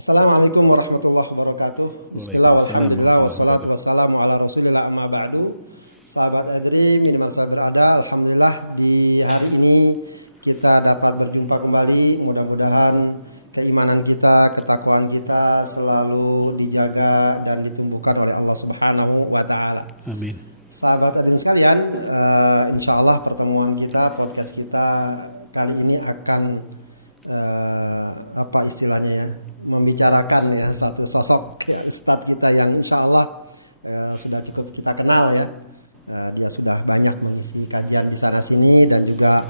Assalamualaikum warahmatullahi wabarakatuh. Waalaikumsalam warahmatullahi wabarakatuh. Wassalamu ala rasulillah amma ba'du. Sahabat Edri, minasal berada. Alhamdulillah di hari ini kita dapat berjumpa kembali. Mudah-mudahan keimanan kita, ketakwaan kita selalu dijaga dan ditumbuhkan oleh Allah Subhanahu wa taala. Amin. Sahabat Edri sekalian, insya Allah pertemuan kita, podcast kita kali ini akan apa istilahnya ya, membicarakan ya satu sosok ya, Ustadz kita yang insya Allah sudah cukup kita kenal ya. Dia sudah banyak mengisi kajian di sana sini dan juga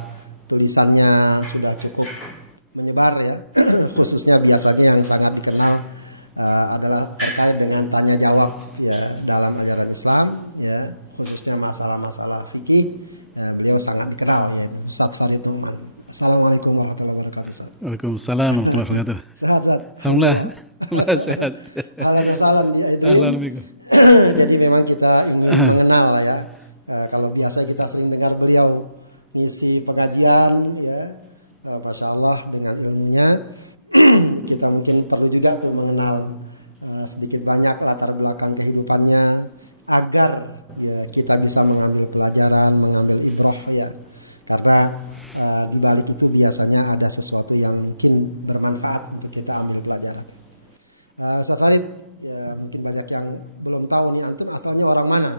tulisannya sudah cukup menyebar ya. Khususnya biasanya yang sangat dikenal adalah terkait dengan tanya jawab ya dalam negara Islam ya, khususnya masalah-masalah fikih. Beliau sangat dikenal ya, Ustadz Khalid Numan. Assalamualaikum warahmatullahi wabarakatuh. Waalaikumsalam warahmatullahi wabarakatuh. Sehat, Ustaz? Alhamdulillah sehat. Alhamdulillah. Jadi memang kita ingin mengenal ya. Kalau biasa kita sering dengar beliau mengisi pengajian ya, masya Allah dengan ilmunya. Kita mungkin perlu juga untuk mengenal sedikit banyak latar belakang kehidupannya agar ya, kita bisa mengambil pelajaran, mengambil ibrah ya. Karena di balik itu biasanya ada sesuatu yang mungkin bermanfaat untuk kita ambil pelajaran. Safari, ya, mungkin banyak yang belum tahu nih antum atau ini orang mana.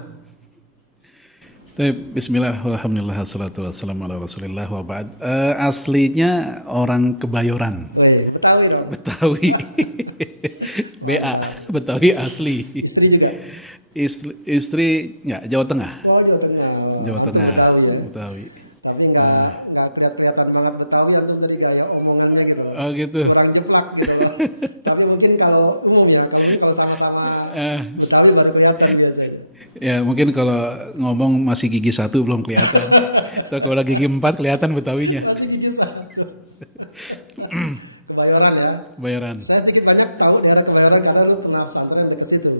Bismillah, alhamdulillah, wassalatu wassalamu ala rasulillah wa ba'd. Aslinya orang Kebayoran. Betawi ya? Betawi. BA, Betawi asli. Istri juga? Istri enggak, Jawa Tengah. Oh, Jawa Tengah. Jawa Tengah. Betawi ya? Betawi. Tapi nggak kelihatan banget Betawi atau dari gaya omongannya gitu. Oh gitu. Kurang jeplak gitu. Tapi mungkin kalau umum ya, tapi kalau sama-sama Betawi baru kelihatan biasanya. Ya mungkin kalau ngomong masih gigi 1 belum kelihatan. Tapi kalau gigi 4 kelihatan Betawinya. Masih gigi 1. Kebayoran ya. Kebayoran. Saya sedikit banyak tahu daerah Kebayoran karena lu pernah pesantren dekat situ.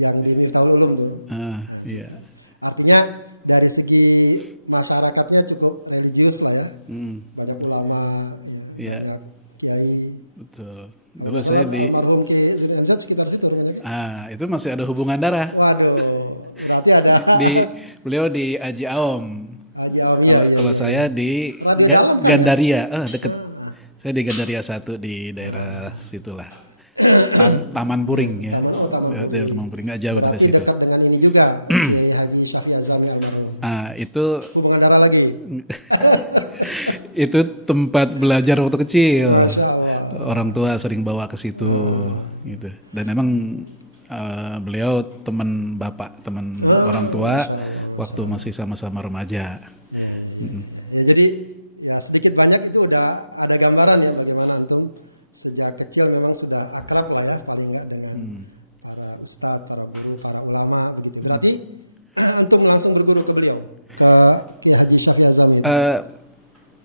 Yang di Taululung gitu. Iya. Artinya dari segi masyarakatnya cukup religius lah ya. Banyak ulama, iya. kiai. Betul. Dulu saya di sekitar itu masih ada hubungan darah. Waduh, berarti ada. Beliau di Aji Aom. Kalau saya di Gandaria. Gandaria, dekat. Saya di Gandaria 1 di daerah situlah. Taman Puring ya. Daerah Taman Puring enggak jauh dari situ. Dekat dengan ini juga. Di Haji Syahya Azam. Itu Hubungan darah lagi. itu tempat belajar waktu kecil. Orang tua sering bawa ke situ gitu. Dan emang beliau teman bapak, teman orang tua waktu masih sama-sama remaja. Ya, jadi ya sedikit banyak itu udah ada gambaran ya bagaimana antum sejak kecil memang sudah akrab lah ya paling nggak dengan para ustadz, para guru, para ulama gitu. Berarti antum langsung berguru ke beliau ke Haji Syahya Azam.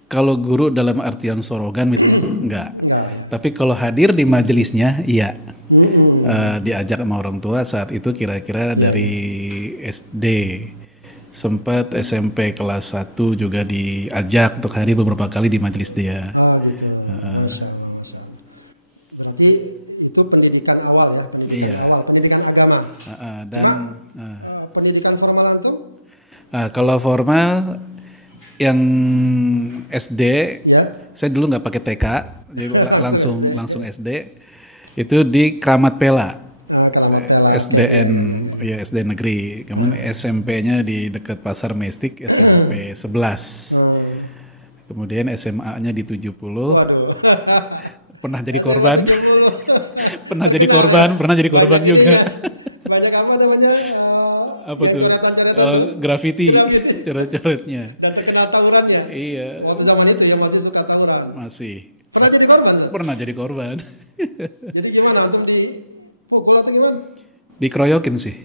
Kalau guru dalam artian sorogan misalnya enggak. Tapi kalau hadir di majelisnya iya. Diajak sama orang tua saat itu kira-kira dari SD. Sempat SMP kelas 1 juga diajak untuk hadir beberapa kali di majelis dia. Berarti itu pendidikan awal ya, pendidikan agama. Pendidikan formal itu? Kalau formal yang SD, saya dulu nggak pakai TK, jadi langsung SD. Itu di Kramat Pela, SDN, ya SD negeri. Kemudian SMP-nya di dekat Pasar Mestik, SMP 11. Kemudian SMA-nya di 70. Pernah jadi korban. Pernah jadi korban juga. Banyak apa namanya? Apa tuh? Graffiti, coret-coretnya. Dan terkena tawuran ya? Iya. Waktu zaman itu ya masih suka tawuran. Masih. Pernah jadi korban? Pernah jadi korban. Jadi gimana untuk pukul atau gimana? Dikeroyokin sih.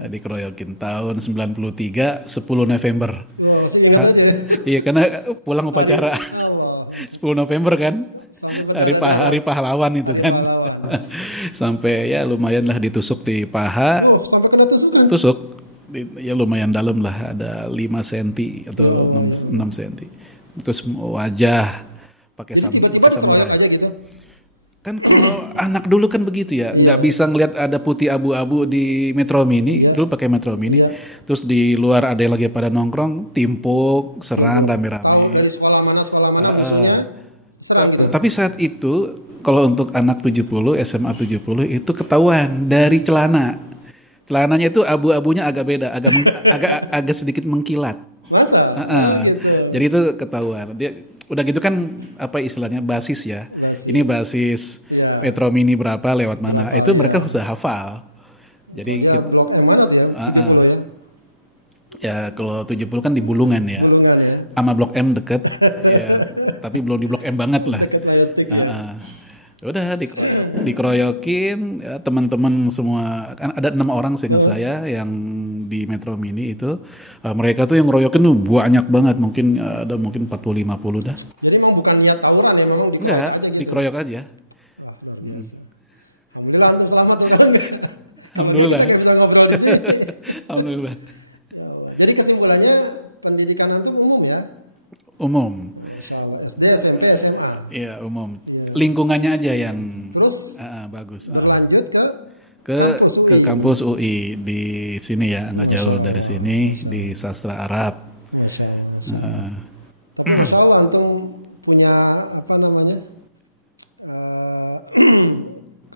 Dikeroyokin tahun 93, 10 November. Iya, karena pulang upacara. 10 November kan. Hari pahlawan itu kan. Sampai ya lumayan lah ditusuk di paha. Tusuk. Ya lumayan dalam lah, ada 5 cm atau 6 cm. Terus wajah pakai samurai. Kan kalau anak dulu kan begitu ya, nggak bisa ngelihat ada putih abu-abu di Metro Mini, dulu pakai Metro Mini, terus di luar ada yang lagi pada nongkrong, timpuk, serang Tahu rame-rame. dari sekolah mana maksudnya. Tapi saat itu, kalau untuk anak 70, SMA 70 itu ketahuan dari celana. Celananya itu abu-abunya agak beda, agak sedikit mengkilat. Masa? Jadi itu ketahuan. Dia udah gitu kan apa istilahnya basis ya. Ini basis Metro Mini berapa lewat mana. Itu mereka sudah hafal. Jadi Ya, blok M mana tuh ya? ya kalau 70 kan di Bulungan ya. Bulungan ya. Sama Blok M deket ya. Tapi belum di Blok M banget lah. Udah dikeroyokin ya, teman-teman semua kan ada 6 orang seingat saya yang di Metro Mini itu mereka tuh yang ngeroyokin tuh banyak banget mungkin ada mungkin 40-50 dah. Jadi memang bukan niat tawuran ya, memang Enggak, dikeroyok aja. Alhamdulillah, selamat ya. Alhamdulillah. Kita ngobrol di sini. Alhamdulillah. Jadi kesimpulannya pendidikan itu umum ya. Umum. Insyaallah. SD, SMP, SMA. Iya, umum. Lingkungannya aja yang Terus bagus. lanjut Ke kampus UI di sini ya, nggak jauh dari sini di Sastra Arab. Tapi kalau antum punya apa namanya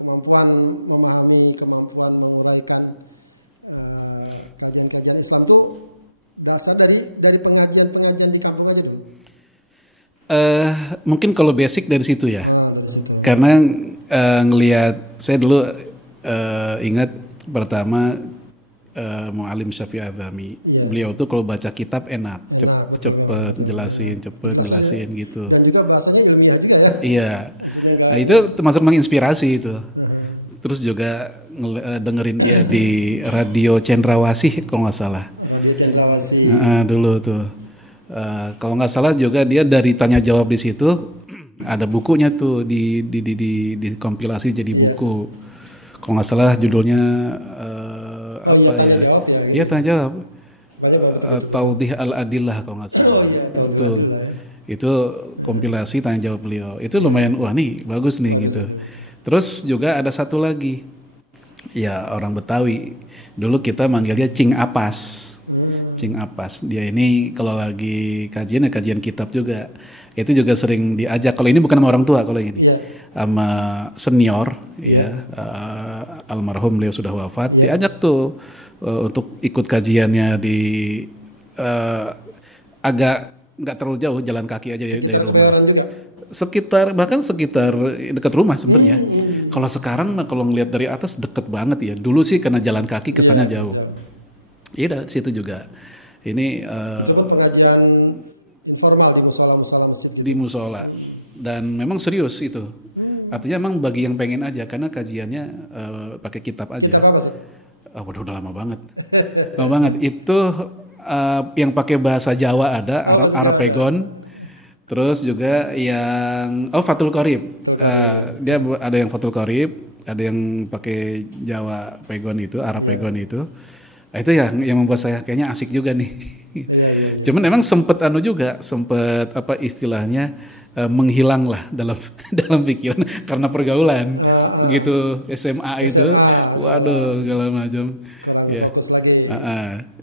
kemampuan memahami, kemampuan menguraikan kajian-kajian Islam itu dasar dari pengajian-pengajian di kampus aja dulu. Mungkin kalau basic dari situ ya. Betul. Karena ngelihat saya dulu ingat pertama Mu'alim Syafi'i Adzami. Beliau tuh kalau baca kitab enak, cepet jelasin gitu. Dan juga bahasanya ilmiah juga ya. Iya. Nah, itu termasuk menginspirasi itu. Terus juga dengerin dia di Radio Cendrawasih kalau nggak salah. Dulu tuh. Kalau nggak salah juga dia dari tanya jawab di situ ada bukunya tuh dikompilasi jadi buku. Kalau nggak salah judulnya apa ya? Iya tanya jawab. Taudhih al-Adillah kalau nggak salah. Itu kompilasi tanya jawab beliau. Itu lumayan wah nih bagus nih gitu. Terus juga ada satu lagi. Ya orang Betawi. Dulu kita manggilnya Cing Apas. Cing Apas. Dia ini kalau lagi kajian ya kajian kitab juga. Itu juga sering diajak. Kalau ini bukan sama orang tua kalau ini. Sama senior ya. Almarhum beliau sudah wafat. Diajak tuh untuk ikut kajiannya di agak nggak terlalu jauh jalan kaki aja dari rumah. Sekitar dekat rumah sebenarnya. Kalau sekarang kalau ngelihat dari atas deket banget ya. Dulu sih karena jalan kaki kesannya jauh. Iya, situ juga. Ini pengajian informal di musola. Dan memang serius itu. Artinya memang bagi yang pengen aja karena kajiannya pakai kitab aja. Waduh udah lama banget. Lama banget. Itu yang pakai bahasa Jawa ada, Arapegon. Terus juga yang Fathul Qorib. Dia ada yang Fathul Qorib, ada yang pakai Jawa Pegon itu, Arapegon itu. Nah, itu yang membuat saya kayaknya asik juga nih. Cuman emang sempet apa istilahnya menghilang lah dalam pikiran karena pergaulan. Begitu SMA itu, waduh segala macam. Ya.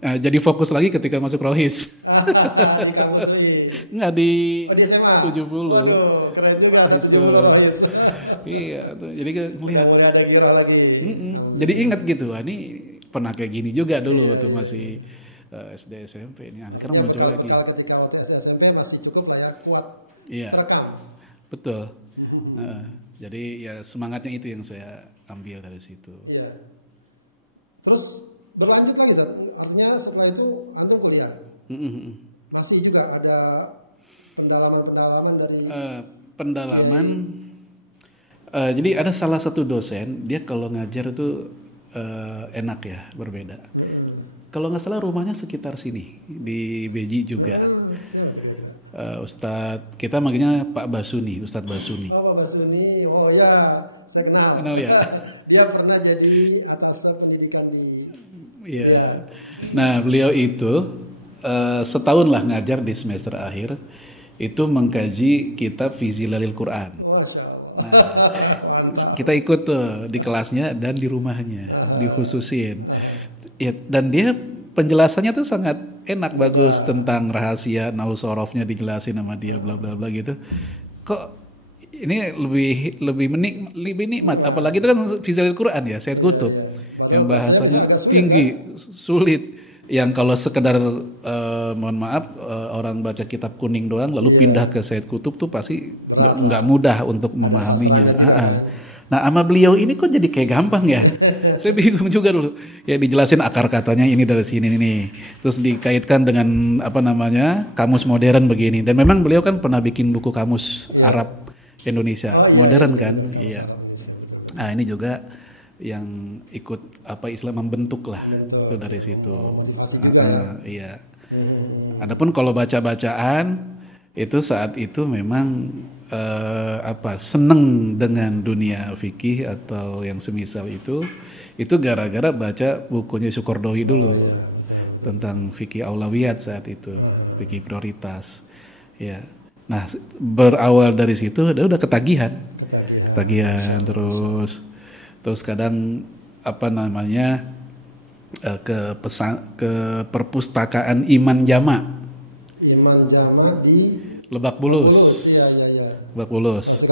Jadi fokus lagi ketika masuk Rohis. Di kampus Nggak di SMA. 70. Waduh, keren juga. Iya tuh. Jadi ngelihat. Ada kira lagi. Jadi ingat gitu. Ini pernah kayak gini juga dulu tuh masih SD SMP ini. Sekarang muncul lagi. Ketika waktu SD SMP masih cukup lah ya kuat. Iya. Rekam. Betul. Jadi ya semangatnya itu yang saya ambil dari situ. Iya. Terus berlanjut lagi, artinya setelah itu Anda kuliah. Masih juga ada pendalaman dari pendalaman. Jadi ada salah satu dosen, dia kalau ngajar itu enak ya, berbeda. Kalau nggak salah rumahnya sekitar sini di Beji juga. Ustadz, kita manggilnya Pak Basuni, Ustadz Basuni. Pak Basuni, oh ya, saya kenal. Kenal ya. Dia pernah jadi atasan pendidikan di. Iya. Nah beliau itu setahun lah ngajar di semester akhir itu mengkaji kitab Fizilalil Quran. Masya Allah. Nah kita ikut tuh di kelasnya dan di rumahnya, dikhususin. Ya, dan dia penjelasannya tuh sangat enak, bagus, tentang rahasia nausorofnya dijelasin sama dia, bla bla bla gitu. Kok ini lebih nikmat, apalagi itu kan fi zilal Quran ya, Sayyid Qutb yang bahasanya tinggi, sulit. Yang kalau sekedar mohon maaf orang baca kitab kuning doang lalu pindah ke Sayyid Qutb tuh pasti nggak mudah untuk memahaminya. Nah, sama beliau ini kok jadi kayak gampang ya? Saya bingung juga dulu. Ya dijelasin akar katanya ini dari sini nih. Terus dikaitkan dengan apa namanya kamus modern begini. Dan memang beliau kan pernah bikin buku kamus Arab Indonesia modern kan? Iya. Nah ini juga yang ikut apa Islam membentuk lah itu dari situ. Iya. Adapun kalau baca-bacaan itu saat itu memang seneng dengan dunia fikih atau yang semisal itu gara-gara baca bukunya Syukurdohi dulu tentang fikih aulawiyat saat itu, fikih prioritas. Ya. Nah, berawal dari situ udah ketagihan terus kadang apa namanya ke perpustakaan Iman Jama di Lebak Bulus. Lebak Bulus.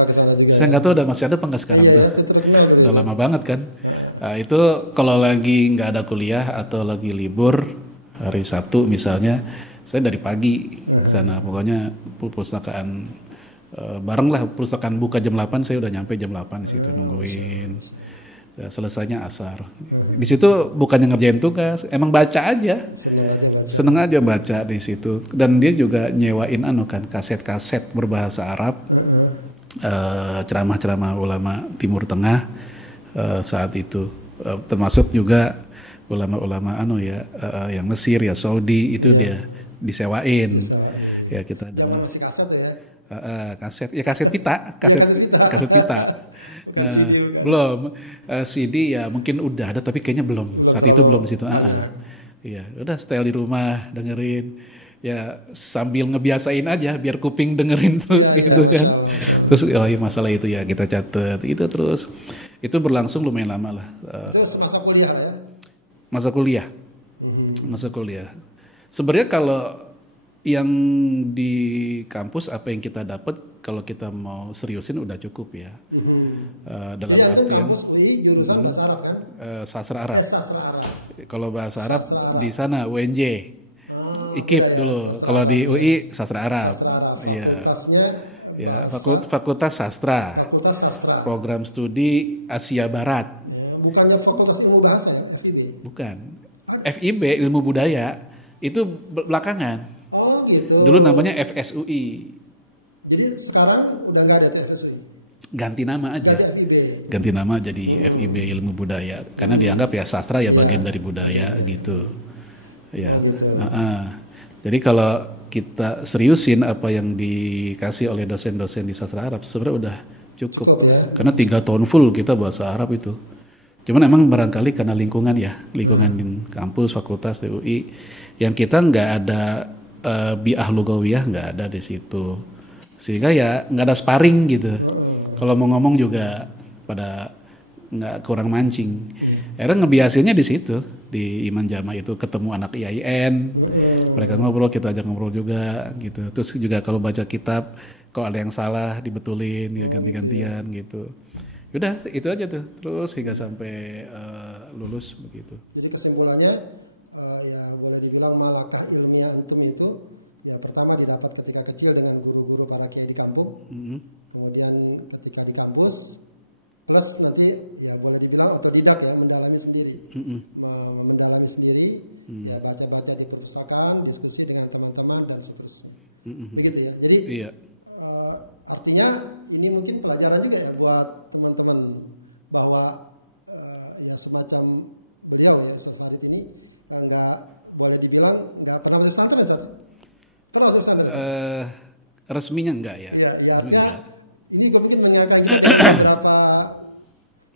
Saya nggak tahu udah masih ada apa nggak sekarang tuh. Udah lama banget kan. Nah, itu kalau lagi nggak ada kuliah atau lagi libur hari Sabtu misalnya, saya dari pagi ke sana. Pokoknya perpustakaan bareng lah, perpustakaan buka jam 8, saya udah nyampe jam 8 di situ nungguin. Selesainya asar. Di situ bukannya ngerjain tugas, emang baca aja. Seneng aja baca di situ. Dan dia juga nyewain kaset-kaset berbahasa Arab. Ceramah-ceramah ulama Timur Tengah saat itu. Termasuk juga ulama-ulama yang Mesir ya, Saudi itu dia disewain. Ya kita dengar. Kaset pita. Belum CD ya mungkin udah ada tapi kayaknya belum saat itu belum di situ. Iya, udah setel di rumah dengerin ya sambil ngebiasain aja biar kuping dengerin terus gitu kan. Terus masalah itu ya kita catat itu terus itu berlangsung lumayan lama lah. Masa kuliah. Sebenarnya kalau yang di kampus apa yang kita dapat kalau kita mau seriusin udah cukup ya. Dalam artian sastra Arab. Kalau bahasa Arab di sana UNJ, IKIP dulu. Kalau di UI sastra Arab. Iya. Ya, Fakultas Sastra. Program studi Asia Barat. Bukan Fakultas Ilmu Bahasa ya, FIB. Bukan. FIB Ilmu Budaya itu belakangan. Oh gitu. Dulu namanya FSUI. Jadi sekarang udah nggak ada FSUI. Ganti nama aja. Ganti nama jadi FIB Ilmu Budaya karena dianggap ya sastra ya bagian dari budaya gitu. Ya. Jadi kalau kita seriusin apa yang dikasih oleh dosen-dosen di sastra Arab sebenarnya udah cukup. Karena 3 tahun full kita bahasa Arab itu. Cuman emang barangkali karena lingkungan di kampus, fakultas, di UI yang kita nggak ada bi'ah lugawiyah nggak ada di situ. Sehingga ya nggak ada sparring gitu. Kalau mau ngomong juga pada nggak kurang mancing. Akhirnya ngebiasinnya di situ di Iman Jama itu ketemu anak IAIN, mereka ngobrol kita ajak ngobrol juga gitu. Terus juga kalau baca kitab kalau ada yang salah dibetulin ya ganti-gantian gitu. Udah itu aja tuh terus hingga sampai lulus begitu. Jadi kesimpulannya yang boleh dibilang malakah ilmiah antum itu ya pertama didapat ketika kecil dengan guru-guru para kiai di kampung. Kemudian ketika di kampus plus nanti ya boleh dibilang otodidak ya mendalami sendiri ya baca-baca di perpustakaan diskusi dengan teman-teman dan seterusnya begitu ya jadi artinya ini mungkin pelajaran juga ya buat teman-teman bahwa ya semacam beliau ya Yusuf Khalid ini nggak boleh dibilang nggak pernah masuk pesantren ya pernah masuk pesantren resminya enggak ya, enggak. Ini mungkin menyangka beberapa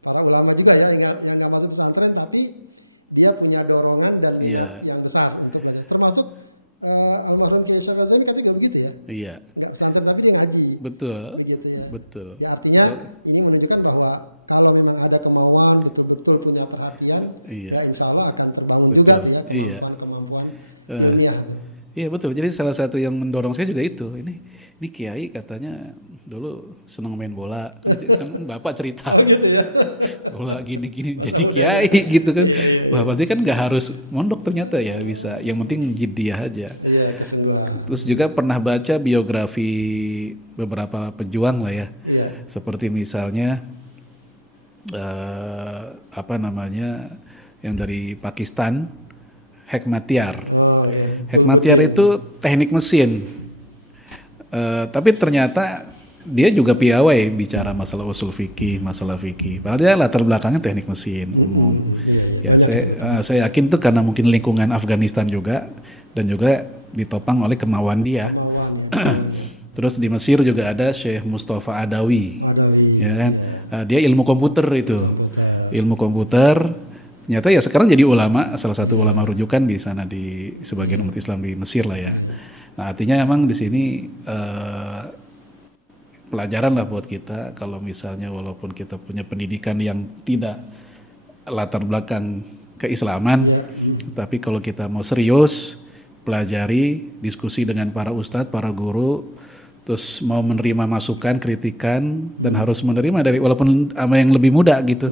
para ulama juga ya yang nggak masuk pesantren tapi dia punya dorongan dan yang besar termasuk almarhum Kiai Syahbazali kan juga begitu ya. Iya. Ya, pesantren tadi yang ngaji. Betul. Begitu ya. Betul. Ya, artinya ini menunjukkan bahwa kalau memang ada kemauan betul-betul punya perhatian, Iya. ya insya Allah akan terbangun Betul. juga ya Iya. kemampuan dunia. Iya betul. Jadi salah satu yang mendorong saya juga itu. Ini Kiai katanya dulu senang main bola. Kan Bapak cerita Gitu ya. bola gini-gini jadi Kiai gitu kan. Wah berarti kan nggak harus mondok ternyata ya bisa. Yang penting jiddiah aja. Iya, kesimpulan. Terus juga pernah baca biografi beberapa pejuang lah ya. Iya. Seperti misalnya apa namanya yang dari Pakistan, Hekmatyar. Oh, iya. Hekmatyar itu teknik mesin. Tapi ternyata dia juga piawai bicara masalah usul fikih, masalah fikih. Padahal dia latar belakangnya teknik mesin umum. Ya saya yakin itu karena mungkin lingkungan Afghanistan juga dan juga ditopang oleh kemauan dia. Terus di Mesir juga ada Syekh Mustafa Adawi, ya kan? Dia ilmu komputer itu, ilmu komputer. Ternyata ya sekarang jadi ulama, salah satu ulama rujukan di sana di sebagian umat Islam di Mesir lah ya. Nah artinya emang di sini pelajaran lah buat kita kalau misalnya walaupun kita punya pendidikan yang tidak latar belakang keislaman, tapi kalau kita mau serius pelajari, diskusi dengan para ustadz, para guru, terus mau menerima masukan, kritikan, dan harus menerima dari walaupun sama yang lebih muda gitu,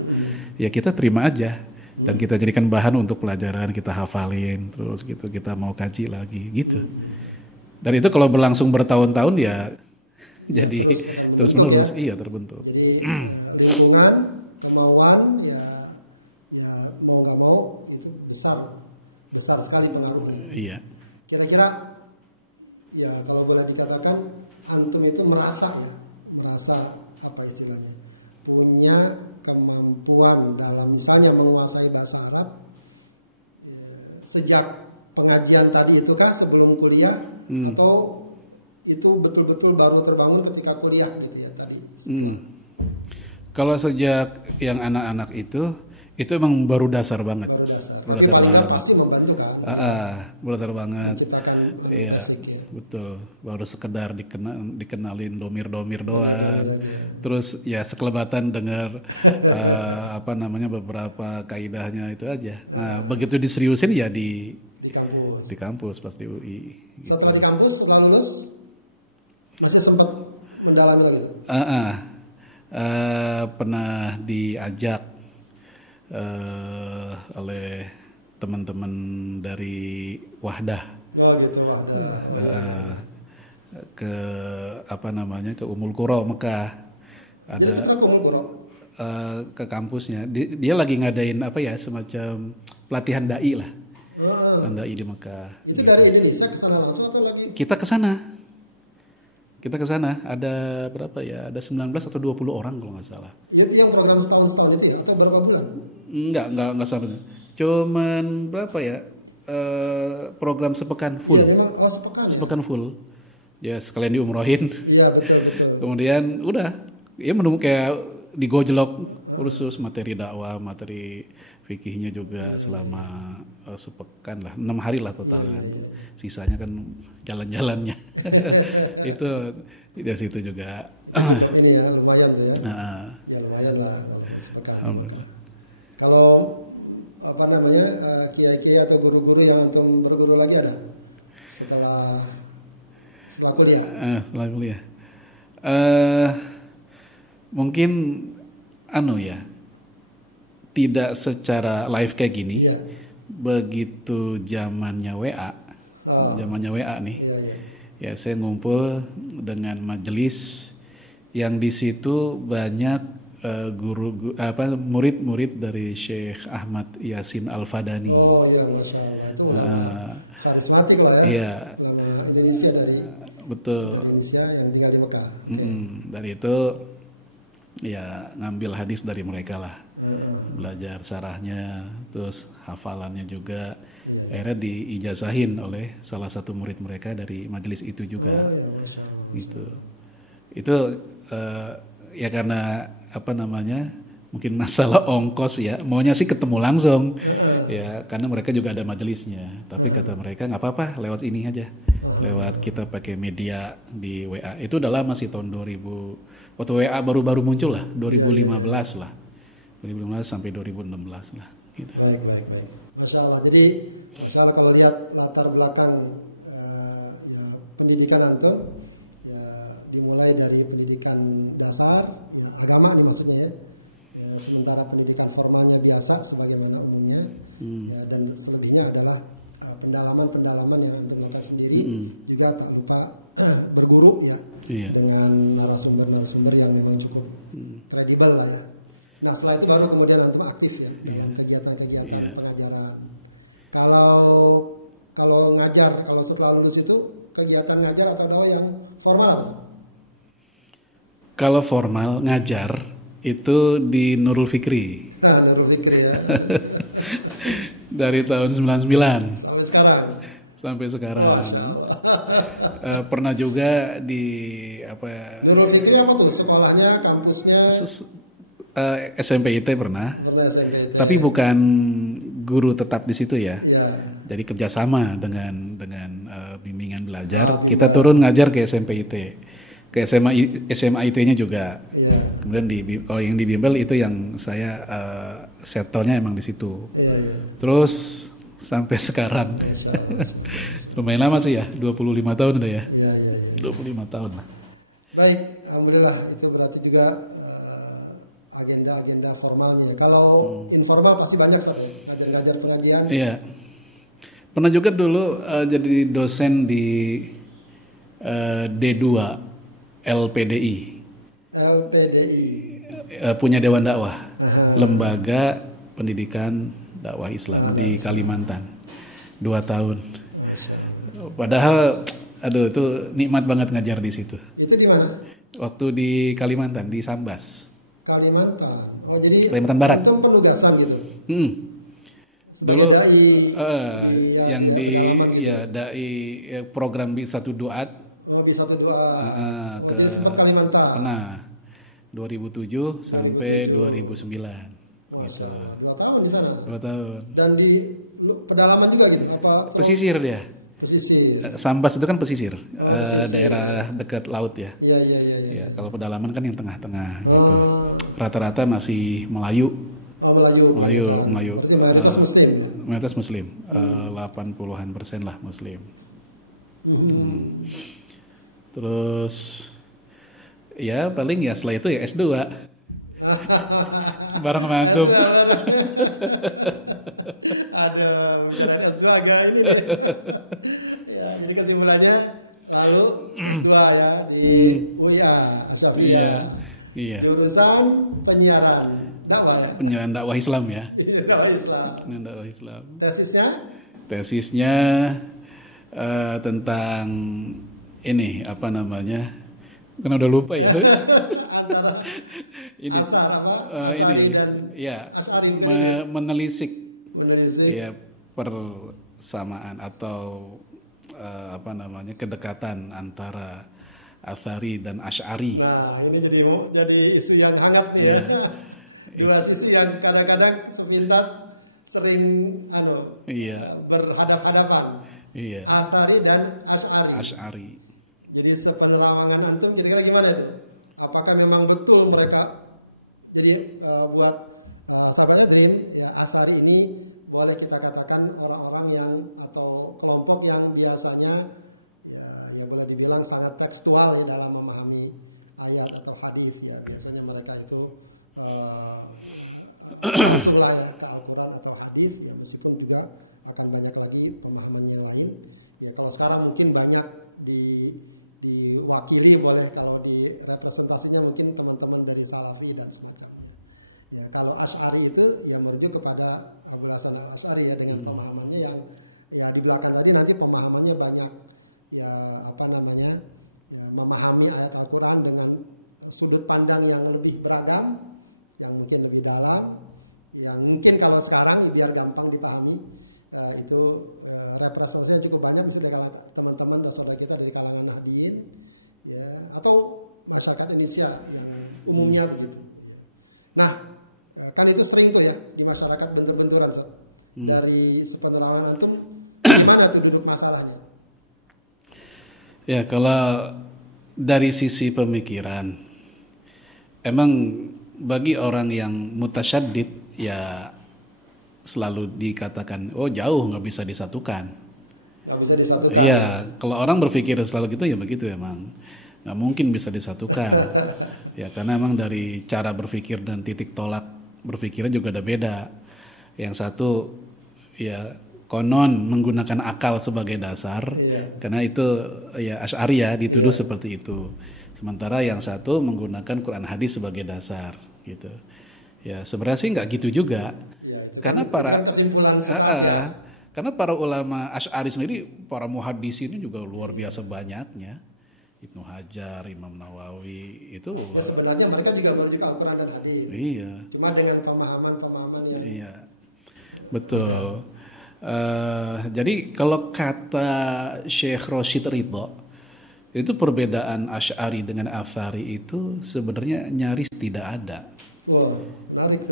ya kita terima aja dan kita jadikan bahan untuk pelajaran, kita hafalin, terus gitu kita mau kaji lagi gitu. Dan itu kalau berlangsung bertahun-tahun ya jadi terus menerus, iya terbentuk. Jadi lingkungan, kemauan, ya mau nggak mau itu besar sekali pengaruhnya. Iya. Kira-kira ya kalau boleh dikatakan antum itu merasa apa istilahnya, punya kemampuan dalam misalnya menguasai bahasa Arab sejak pengajian tadi itu kah sebelum kuliah atau itu betul-betul baru terbangun ketika kuliah gitu ya tadi? Kalau sejak yang anak-anak itu emang baru dasar banget. Baru dasar banget. Pasti membantu kan? Baru dasar banget. Menciptakan Iya, betul. Baru sekedar dikenalin domir-domir doang. Terus ya sekelebatan dengar apa namanya beberapa kaidahnya itu aja. Nah, begitu diseriusin ya di kampus pas di UI. Gitu. Setelah di kampus, setelah lulus masih sempat mendalami gitu. Pernah diajak oleh teman-teman dari Wahdah gitu, ke apa namanya ke Ummul Qura Mekah. Ada ke kampusnya. Dia lagi ngadain apa ya semacam pelatihan dai lah. Dai di Mekah. Itu gitu. dari Indonesia ke sana langsung atau lagi? Kita ke sana ada berapa ya? Ada 19 atau 20 orang kalau nggak salah. Itu yang program setahun itu ya? Atau berapa bulan? Enggak sampai. Cuman berapa ya? Program sepekan full. Ya, memang, sepekan full. Ya sekalian diumrohin. Iya betul. Kemudian udah, ya menunggu kayak digojlok kursus materi dakwah, materi fikihnya juga selama sepekan lah, 6 hari lah total kan. Sisanya kan jalan-jalannya. Itu dari situ juga. Ini ya lumayan ya. Ya lumayan lah. Alhamdulillah. Kalau apa namanya kiai-kiai atau guru-guru yang akan berguru lagi ada setelah kuliah? Setelah kuliah. Mungkin ya tidak secara live kayak gini. Iya. Begitu zamannya WA nih. Iya. Ya saya ngumpul dengan majelis yang di situ banyak murid-murid dari Syekh Ahmad Yasin Al-Fadani. Oh iya, Masya Allah. Itu karismatik lah ya. Iya. Indonesia dari betul. Indonesia yang tinggal di Mekah. Dari itu ya ngambil hadis dari mereka lah. Belajar syarahnya, terus hafalannya juga. Akhirnya diijazahin oleh salah satu murid mereka dari majelis itu juga. Gitu. Itu ya karena apa namanya mungkin masalah ongkos ya, maunya sih ketemu langsung ya karena mereka juga ada majelisnya, tapi kata mereka nggak apa-apa lewat ini aja, lewat kita pakai media di WA. Itu udah lama sih tahun 2000 waktu WA baru-baru muncul lah, 2015 lah 2015 sampai 2016 lah. Gitu. Baik. Masya Allah. Jadi sekarang kalau lihat latar belakang ya, pendidikan antum, ya, dimulai dari pendidikan dasar, ya, agama maksudnya ya. Sementara pendidikan formalnya biasa sebagaimana umumnya, ya, dan selebihnya adalah pendalaman yang terbatas sendiri, juga tak lupa berguru ya, dengan narasumber yang memang cukup kredibel lah ya. Nah setelah itu baru kemudian antum aktif ya, dalam kegiatan-kegiatan pengajaran. Kalau ngajar, kalau setelah lulus itu kegiatan ngajar atau yang formal? Kalau formal ngajar itu di Nurul Fikri. Nurul Fikri ya. Dari tahun 99 sampai sekarang. Pernah juga di apa ya? Nurul Fikri apa tuh? Sekolahnya, kampusnya? SMPIT pernah. Tapi bukan guru tetap di situ ya. Jadi kerjasama dengan bimbingan belajar. Kita turun ngajar ke SMPIT. Ke SMA IT-nya juga. Kemudian kalau yang di Bimbel itu yang saya settlenya emang di situ. Terus sampai sekarang. Lumayan lama sih ya, 25 tahun udah ya. 25 tahun lah. Baik, alhamdulillah itu berarti juga agenda formalnya. Kalau informal pasti banyak satu. Ngajar pengajian. Iya. Pernah juga dulu jadi dosen di D2 LPDI. Punya Dewan Dakwah, lembaga pendidikan dakwah Islam di Kalimantan, 2 tahun. Padahal, itu nikmat banget ngajar di situ. Itu di mana? Waktu di Kalimantan, di Sambas. Kalimantan. Oh jadi Kalimantan Barat. Itu penugasan gitu. Dulu yang di dai program B1 Duat. Oh B1 Duat. Ke Kalimantan. Pernah 2007 sampai 2009 gitu. 2 tahun di sana. 2 tahun. Dan di pedalaman juga gitu. Pesisir dia. Pesisir. Sambas itu kan pesisir, daerah dekat laut ya. Iya. Kalau pedalaman kan yang tengah-tengah gitu. Rata-rata masih Melayu. Melayu. Mayoritas Muslim. 80% lah Muslim. Terus ya paling ya setelah itu ya S2. Bareng sama antum. Ada S2 agak ini. Ya, jadi kesimpulannya lalu S2 ya di UIA, Iya. Jurusan penyiaran dakwah. Penyiaran dakwah Islam ya. Dakwah Islam. Tesisnya tentang ini apa namanya? Kan udah lupa ya. Ini menelisik ya persamaan atau kedekatan antara Athari dan Asy'ari. Nah, ini jadi isu yang hangat nih ya. Dua sisi yang kadang-kadang sepintas sering berhadapan-hadapan. Iya. Athari dan Asy'ari. Jadi sepenerawangan antum kira-kira gimana itu? Apakah memang betul mereka jadi buat sahabat Adrin ya Athari ini boleh kita katakan orang-orang yang atau kelompok yang biasanya ya boleh dibilang sangat tekstual dalam memahami ayat atau hadis ya biasanya mereka itu surah ya Al-Quran atau hadis ya meskipun juga akan banyak lagi pemahamannya yang lain ya kalau sekarang mungkin banyak diwakili oleh kalau di representasinya mungkin teman-teman dari Salafi dan semacamnya ya, kalau Asy'ari itu yang merujuk kepada Abu Hasan Asy'ari ya dengan pemahamannya yang ya di belakang tadi nanti pemahamannya banyak ya memahami ayat Al-Quran dengan sudut pandang yang lebih beragam yang mungkin lebih dalam yang mungkin kalau sekarang biar gampang dipahami itu representasinya cukup banyak juga teman-teman dan saudara kita dari kalangan Nahdliyin ya atau masyarakat Indonesia yang umumnya begitu. Nah kan itu sering tuh ya di masyarakat bentuk-bentukan dari sepenerawangan itu gimana tuh duduk masalahnya? Ya kalau dari sisi pemikiran emang bagi orang yang mutasyaddid ya selalu dikatakan oh jauh nggak bisa disatukan. Nggak bisa disatukan. Iya, kalau orang berpikir selalu gitu ya begitu emang nggak mungkin bisa disatukan. Ya karena emang dari cara berpikir dan titik tolak berpikirnya juga ada beda. Yang satu ya konon menggunakan akal sebagai dasar, karena itu ya Asy'ari ya dituduh seperti itu. Sementara yang satu menggunakan Quran hadis sebagai dasar gitu. Ya sebenarnya sih nggak gitu juga. Karena para ulama Asy'ari sendiri, para muhaddis ini juga luar biasa banyaknya. Ibnu Hajar, Imam Nawawi itu sebenarnya mereka juga menerima Al-Quran dan hadis. Iya. Cuma dengan pemahaman yang iya. Betul. Jadi kalau kata Syekh Rashid Ridho itu perbedaan Asy'ari dengan Atsari itu sebenarnya nyaris tidak ada. Wow, menarik.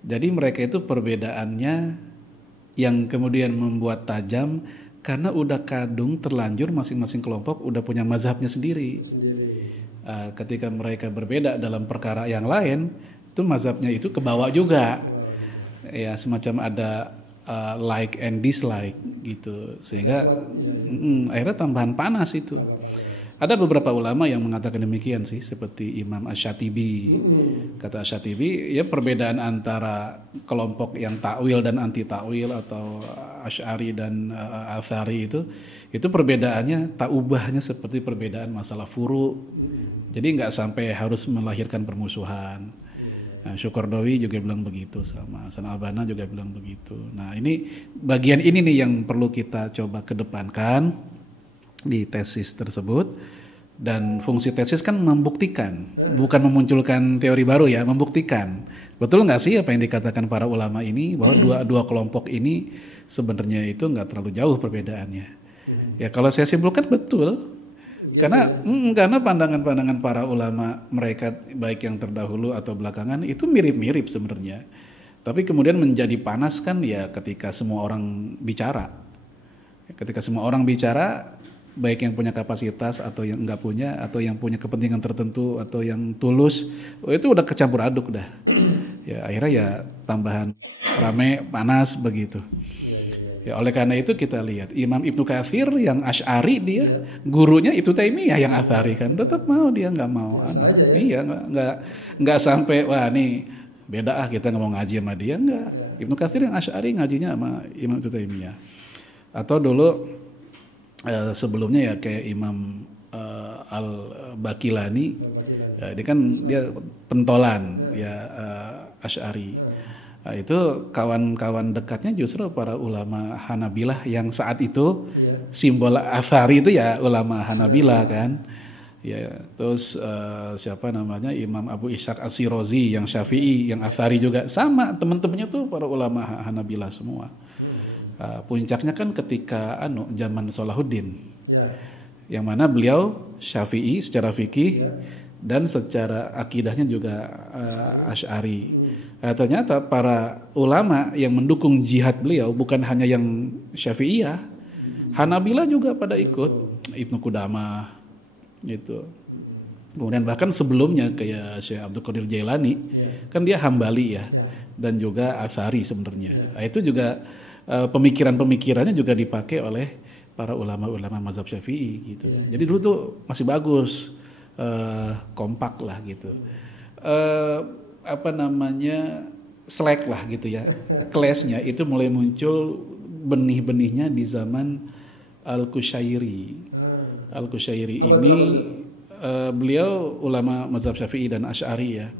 Jadi mereka itu perbedaannya yang kemudian membuat tajam karena udah kadung terlanjur masing-masing kelompok udah punya mazhabnya sendiri. Ketika mereka berbeda dalam perkara yang lain, itu mazhabnya itu kebawa juga. Ya semacam ada like and dislike gitu, sehingga akhirnya tambahan panas itu. Ada beberapa ulama yang mengatakan demikian sih, seperti Imam Asy-Syatibi. Kata Asy-Syatibi, ya perbedaan antara kelompok yang takwil dan anti takwil atau Asy'ari dan Atsari itu perbedaannya tak ubahnya seperti perbedaan masalah furu. Jadi nggak sampai harus melahirkan permusuhan. Nah, Syukurdawi juga bilang begitu, sama Hasan Al-Banna juga bilang begitu. Nah ini bagian ini nih yang perlu kita coba kedepankan di tesis tersebut, dan fungsi tesis kan membuktikan, bukan memunculkan teori baru ya, membuktikan betul nggak sih apa yang dikatakan para ulama ini bahwa dua kelompok ini sebenarnya itu nggak terlalu jauh perbedaannya. Ya kalau saya simpulkan betul, karena pandangan-pandangan para ulama mereka baik yang terdahulu atau belakangan itu mirip-mirip sebenarnya, tapi kemudian menjadi panas kan ya ketika semua orang bicara. Ketika semua orang bicara, baik yang punya kapasitas atau yang enggak punya, atau yang punya kepentingan tertentu atau yang tulus, itu udah kecampur aduk dah. Ya akhirnya ya tambahan rame panas begitu. Ya oleh karena itu kita lihat Imam Ibnu Katsir yang Asy'ari, dia gurunya Ibnu Taimiyah yang Atsari kan, tetap mau dia nggak mau. Iya nggak sampai wah nih beda kita nggak mau ngaji sama dia, nggak. Ibnu Katsir yang Asy'ari ngajinya sama Imam Ibnu Taimiyah. Atau dulu sebelumnya ya kayak Imam Al-Baqilani, ya, dia kan dia pentolan ya Asy'ari. Nah, itu kawan-kawan dekatnya justru para ulama Hanabilah yang saat itu simbol Atsari itu ya ulama Hanabilah kan. Ya, terus siapa namanya Imam Abu Ishaq As-Shirazi yang Syafi'i, yang Atsari juga sama teman-temannya tuh para ulama Hanabilah semua. Puncaknya kan ketika zaman Salahuddin, yang mana beliau Syafi'i secara fikih dan secara akidahnya juga Asy'ari. Ternyata para ulama yang mendukung jihad beliau bukan hanya yang Syafi'iyah, Hanabilah juga pada ikut, Ibnu Qudamah gitu. Kemudian bahkan sebelumnya kayak Syekh Abdul Qadir Jailani, kan dia Hambali ya, dan juga Atsari sebenarnya. Itu juga pemikiran-pemikirannya juga dipakai oleh para ulama-ulama mazhab Syafi'i gitu. Jadi dulu tuh masih bagus, kompak lah gitu. Slack lah gitu ya. Clash-nya itu mulai muncul benih-benihnya di zaman Al-Qushairi. Al-Qushairi ini beliau ulama mazhab Syafi'i dan Asy'ari ya.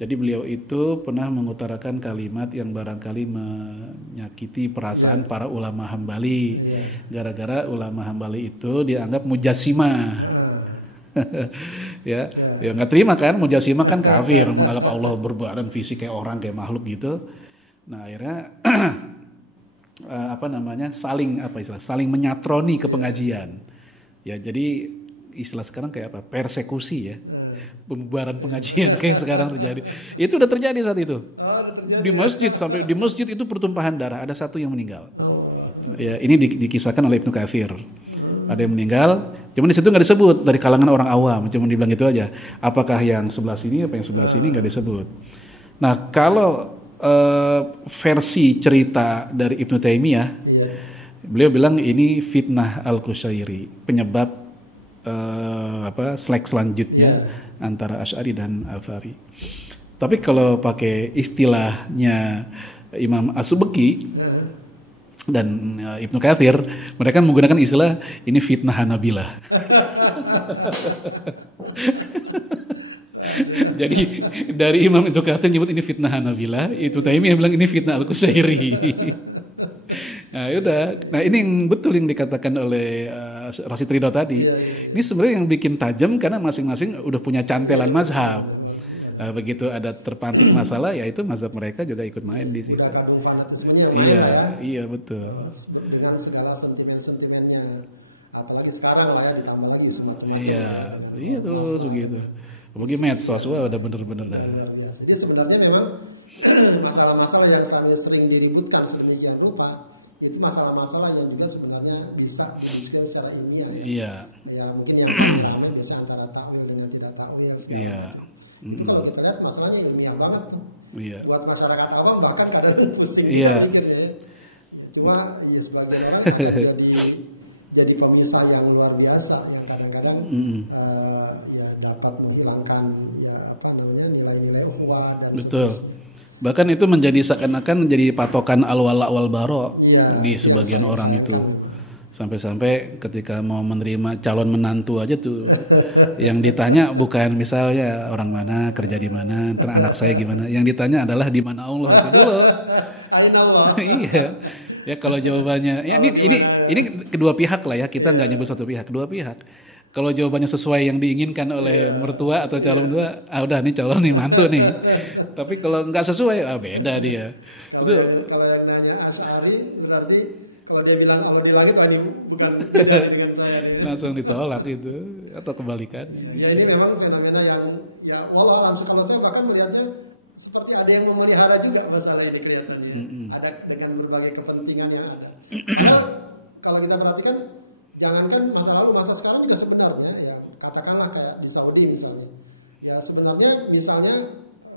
Jadi beliau itu pernah mengutarakan kalimat yang barangkali menyakiti perasaan para ulama Hambali. Gara-gara ulama Hambali itu dianggap mujassimah. ya nggak terima kan, mujassimah kan kafir, menganggap Allah berbadan fisik kayak orang, kayak makhluk gitu. Nah akhirnya saling menyatroni ke pengajian. Ya jadi istilah sekarang kayak apa? Persekusi ya. Pembubaran pengajian kayak sekarang terjadi. Itu udah terjadi saat itu. Di masjid, sampai di masjid itu pertumpahan darah, ada satu yang meninggal. Ya, ini dikisahkan oleh Ibnu Katsir. Ada yang meninggal Cuman di situ nggak disebut dari kalangan orang awam, cuma dibilang gitu aja. Apakah yang sebelah sini, apa yang sebelah sini nggak disebut. Nah kalau versi cerita dari Ibnu Taimiyah, beliau bilang ini fitnah al-Qushairi, penyebab slack selanjutnya antara Asy'ari dan Athari. Tapi kalau pakai istilahnya Imam As-Subki dan Ibnu Katsir, mereka menggunakan istilah ini fitnah Hanabilah. Jadi dari Imam Ibnu Katsir nyebut ini fitnah Hanabilah, Ibnu Taimiyah bilang ini fitnah Al-Qushairi. Nah, udah. Nah, ini yang betul yang dikatakan oleh Rasyid Ridho tadi. Ini sebenarnya yang bikin tajam karena masing-masing udah punya cantelan mazhab. Nah, begitu ada terpantik masalah, ya itu mazhab mereka juga ikut main di situ. Iya betul. Dengan segala sentimen-sentimennya, apalagi sekarang lah ya, ditambah lagi semua. Iya terus begitu. Apalagi medsos, wah udah bener-bener dah. Jadi sebenarnya memang masalah-masalah yang sering diributkan, sebenarnya jangan lupa itu masalah-masalah yang juga sebenarnya bisa didiskusikan secara ilmiah. Iya. Ya mungkin yang ramai biasanya antara takwil dengan tidak takwil. Iya. Itu kalau kita lihat masalahnya ilmiah banget. Iya. Buat masyarakat awam bahkan kadang pusing. Iya. Cuma ya sebagai orang jadi pemisah yang luar biasa yang kadang-kadang ya dapat menghilangkan nilai-nilai ukhuwah dan betul. Bahkan itu menjadi seakan-akan menjadi patokan al-wala wal bara di sebagian orang itu. Sampai-sampai ketika mau menerima calon menantu aja tuh yang ditanya bukan misalnya orang mana, kerja di mana, anak saya gimana. Yang ditanya adalah di mana Allah itu dulu. Iya. Ya kalau jawabannya ya ini kedua pihak lah ya, kita nggak nyebut satu pihak, dua pihak. Kalau jawabannya sesuai yang diinginkan oleh mertua atau calon mertua, udah nih calon nih mantu nih. Tapi kalau nggak sesuai, beda dia. Kalau yang nanya Asy'ari berarti kalau dia bilang Allah di langit lagi bukan dengan saya. Langsung ditolak itu atau kebalikannya. Ya ini memang fenomena yang ya wallahu a'lam, kalau saya bahkan melihatnya seperti ada yang memelihara juga masalah ini kelihatannya. Ada dengan berbagai kepentingan yang ada. Kalau kita perhatikan, jangankan masa lalu, masa sekarang juga sebenarnya ya katakanlah kayak di Saudi misalnya. Ya sebenarnya misalnya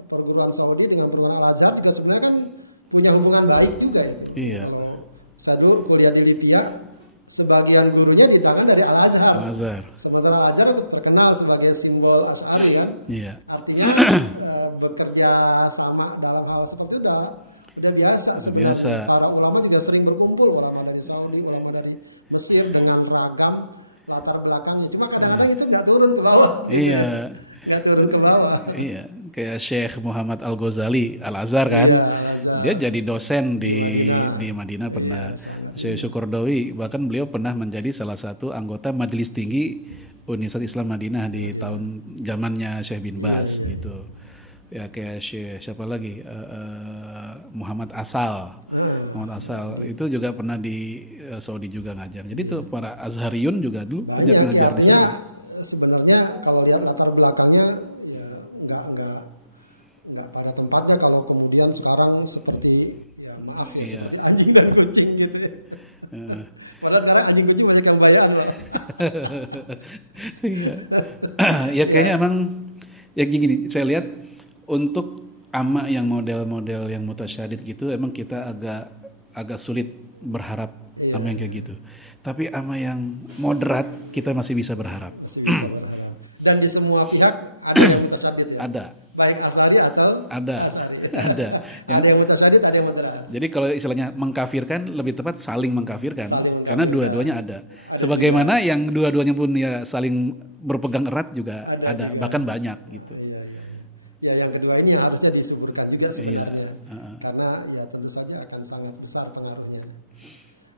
perguruan Saudi dengan perguruan Al-Azhar juga sebenarnya kan punya hubungan baik juga ya. Iya. Saya dulu kuliah di Libya, sebagian gurunya di tangan dari Al-Azhar. Sementara Al-Azhar terkenal sebagai simbol Asy'ari kan. Iya. Artinya bekerja sama dalam hal seperti itu udah biasa. Udah biasa. Para ulama juga sering berkumpul, orang dari Saudi, orang dari Mesir dengan ragam latar belakangnya. Cuma kadang-kadang itu nggak turun ke bawah. Iya. Nggak turun ke bawah. Iya. Kayak Syekh Muhammad Al-Ghazali Al-Azhar kan. Iya, dia jadi dosen di Madinah pernah. Syekh Syukurdawi bahkan beliau pernah menjadi salah satu anggota Majelis Tinggi Universitas Islam Madinah di tahun zamannya Syekh bin Baz gitu. Ya kayak Syekh siapa lagi Muhammad Asal itu juga pernah di Saudi juga ngajar. Jadi tuh para Azhariyun juga dulu ngajar di sana. Sebenarnya kalau lihat latar belakangnya ya nggak pada tempatnya kalau kemudian sekarang seperti ya maaf anjing dan kucing gitu. Padahal sekarang anjing kucing banyak yang bayar loh. Iya. Ya kayaknya emang ya gini saya lihat untuk ama yang model-model yang mutasyadid gitu emang kita agak sulit berharap ama yang kayak gitu. Tapi ama yang moderat kita masih bisa berharap. Dan di semua pihak ada yang mutasyadid ya? Ada. Baik Asy'ari atau ada. Ada yang mutasyadid, ada yang moderat. Jadi kalau istilahnya mengkafirkan lebih tepat saling mengkafirkan karena dua-duanya ada. Sebagaimana yang dua-duanya pun ya saling berpegang erat juga ada bahkan banyak gitu. Ya yang kedua ini harusnya disebutkan juga sebenarnya. Karena ya tentu saja akan sangat besar pengaruhnya.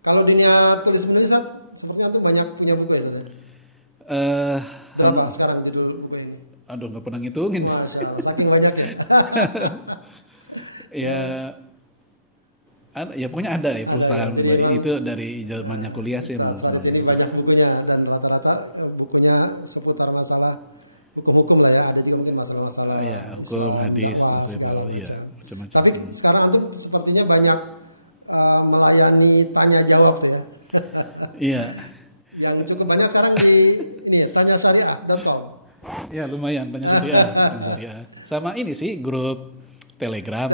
Kalau dunia tulis menulis sepertinya tuh banyak punya buku ya. Sekarang dulu buku ini. Aduh nggak pernah ngitungin. Saking banyak. Ya pokoknya ada ya perusahaan pribadi itu dari zamannya kuliah sih emang. Saat ini banyak bukunya dan rata-rata bukunya seputar masalah hukum-hukum lah ya, ada juga mungkin masalah-masalah. Iya, hukum, hadis, tahu, iya macam-macam. Tapi sekarang tuh sepertinya banyak melayani tanya jawab ya. Iya. Yang cukup banyak sekarang di ini tanya syariah.com. Ya lumayan tanya syariah, sama ini sih grup Telegram,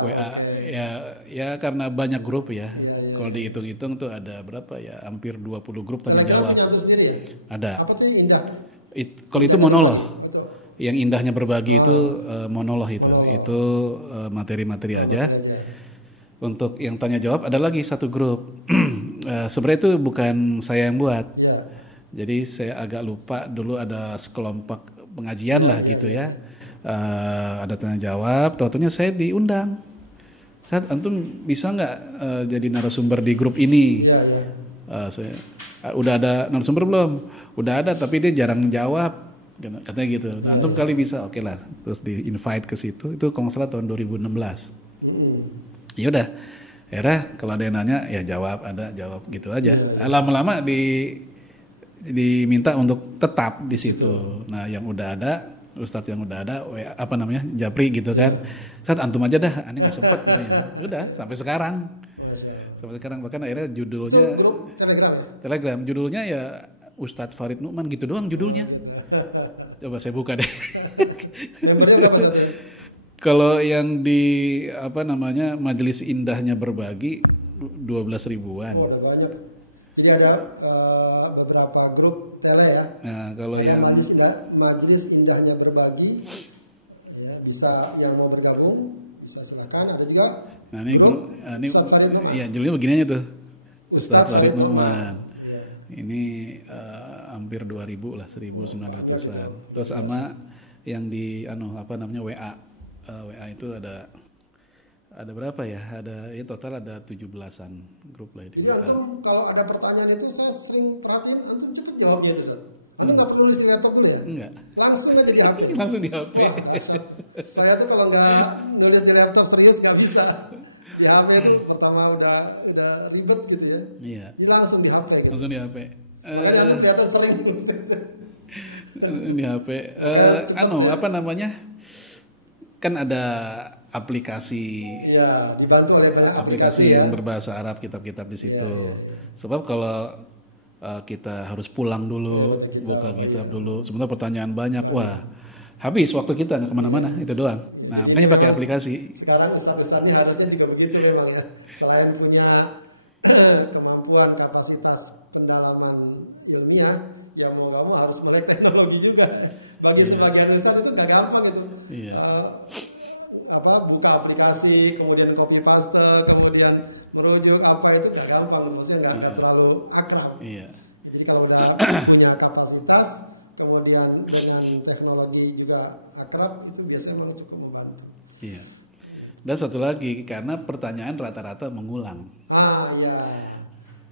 WA ya karena banyak grup ya. Kalau dihitung-hitung tuh ada berapa ya? Hampir 20 grup tanya jawab. Ada. Kalau itu monolog. Yang indahnya berbagi itu monolog itu materi-materi aja. Untuk yang tanya jawab ada lagi satu grup. Sebenarnya itu bukan saya yang buat. Jadi saya agak lupa dulu ada sekelompok pengajian lah gitu ya. Ada tanya jawab, tahu-tahunya saya diundang. Saat antum bisa nggak jadi narasumber di grup ini? Saya udah ada narasumber belum? Udah ada, tapi dia jarang menjawab, katanya gitu. Nah, antum kali bisa, oke lah. Terus di invite ke situ, itu kalau nggak salah tahun 2016. Ya udah, akhirnya kalau ada yang nanya ya jawab, ada jawab gitu aja. Lama-lama diminta untuk tetap di situ. Nah, yang udah ada Ustadz yang udah ada, apa namanya, Japri gitu kan. Saat antum aja dah, aneh nggak sempet katanya. Udah sampai sekarang. Bahkan akhirnya judulnya Telegram, judulnya ya Ustadz Farid Nu'man gitu doang judulnya. Coba saya buka deh. Kalau yang di apa namanya Majelis Indahnya Berbagi 12 ribuan. Jadi ada beberapa grup tele ya. Nah, kalau yang Majelis Indahnya Berbagi ya, bisa yang mau bergabung bisa silakan. Ada juga. Nah ini grup, ini ya judulnya begini aja tuh, Ustadz Farid Nu'man. Ya. Ini hampir 2000 lah, 1900-an. Terus sama yang di apa namanya WA itu ada berapa ya? Ada ya total ada 17-an grup lah di WA. Antum kalau ada pertanyaan itu saya sering perhatiin antum cepat jawabnya itu. Antum nggak perlu nulis di laptop dulu ya? Enggak. Langsung aja di HP. Langsung di HP. Saya tuh kalau nggak nulis di laptop serius nggak bisa. Di HP pertama udah ribet gitu ya. Iya. Ini langsung di HP. Gitu. Langsung di HP. Makanya antum ternyata sering. Di HP. Apa namanya? Kan ada aplikasi dibantu oleh aplikasi yang berbahasa Arab, kitab-kitab di situ. Sebab kalau kita harus pulang dulu, buka kitab dulu, sebenarnya pertanyaan banyak, wah habis waktu kita nggak kemana-mana, itu doang. Nah makanya pakai aplikasi. Sekarang ustadz-ustadznya harusnya juga begitu memang ya. Selain punya kemampuan, kapasitas pendalaman ilmiah, yang mau kamu harus melek teknologi juga. Bagi sebagian ustadz itu nggak gampang itu. Buka aplikasi, kemudian copy paste, kemudian merujuk apa itu nggak gampang, maksudnya nggak terlalu akrab. Jadi kalau udah punya kapasitas, kemudian dengan teknologi juga akrab, itu biasanya memang cukup membantu. Iya. Dan satu lagi, karena pertanyaan rata-rata mengulang.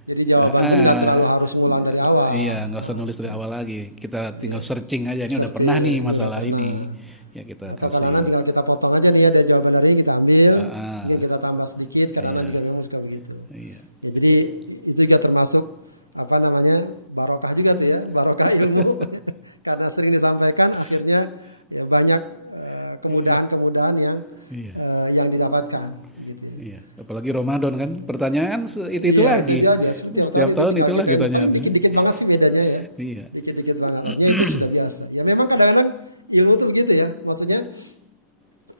Jadi jawabannya nggak terlalu harus ulang dari awal. Iya, nggak usah nulis dari awal lagi. Kita tinggal searching aja. Ini udah pernah nih masalah ini. Ya kita kasih. Kita potong aja dia dan jawaban dari ini diambil. Kita tambah sedikit karena kita suka begitu. Iya. Jadi itu juga termasuk apa namanya barokah juga tuh ya, barokah ilmu. Karena sering disampaikan akhirnya ya banyak kemudahan-kemudahan yang didapatkan. Iya, apalagi Ramadan kan, pertanyaan itu lagi. Setiap tahun itu lagi tanyaan. Dikit-dikit banget sih bedanya ya. Iya. Dikit-dikit banget. Ini sudah biasa. Ya memang kadang-kadang ilmu itu begitu ya. Maksudnya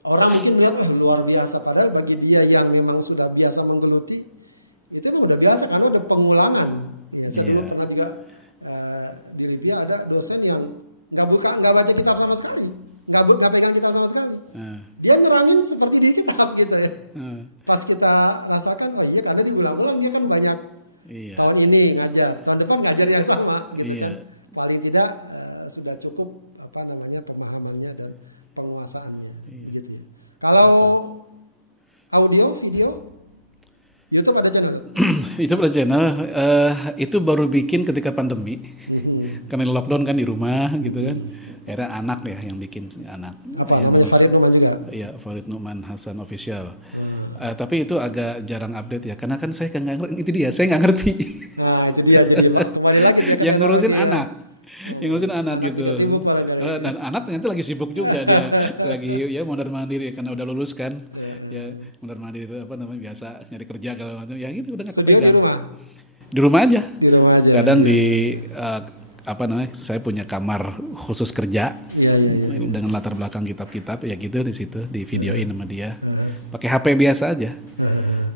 orang mungkin melihat luar biasa, padahal bagi dia yang memang sudah biasa menggeluti itu memang udah biasa karena udah pengulangan. Saya pernah juga di Libya ada dosen yang nggak baca kitab sama sekali, nggak pegang kitab sama sekali. Dia nyerangin seperti di kitab gitu ya. Pas kita rasakan, wah iya karena diulang-ulang dia kan banyak. Tahun ini ngajar, tahun depan ngajar yang sama. Gitu. Paling tidak sudah cukup apa namanya pemahamannya dan penguasaannya. Gitu. Kalau audio, video, YouTube ada channel. YouTube ada channel. Itu baru bikin ketika pandemi. Karena lockdown kan di rumah gitu kan. Akhirnya anak ya yang bikin anak. Iya, Farid Nu'man Hasan Official. Tapi itu agak jarang update ya, karena kan saya nggak ngerti. Itu dia, saya nggak ngerti. Nah, itu dia. Yang ngurusin anak gitu. Dan anak ternyata lagi sibuk juga dia, lagi ya mondar mandir karena udah lulus kan. Ya mondar mandir itu apa namanya biasa nyari kerja kalau macam. Ya itu udah nggak kepegang. Di rumah aja. Di rumah aja. Kadang di apa namanya? Saya punya kamar khusus kerja dengan latar belakang kitab-kitab ya gitu di situ di videoin sama dia. Pakai HP biasa aja.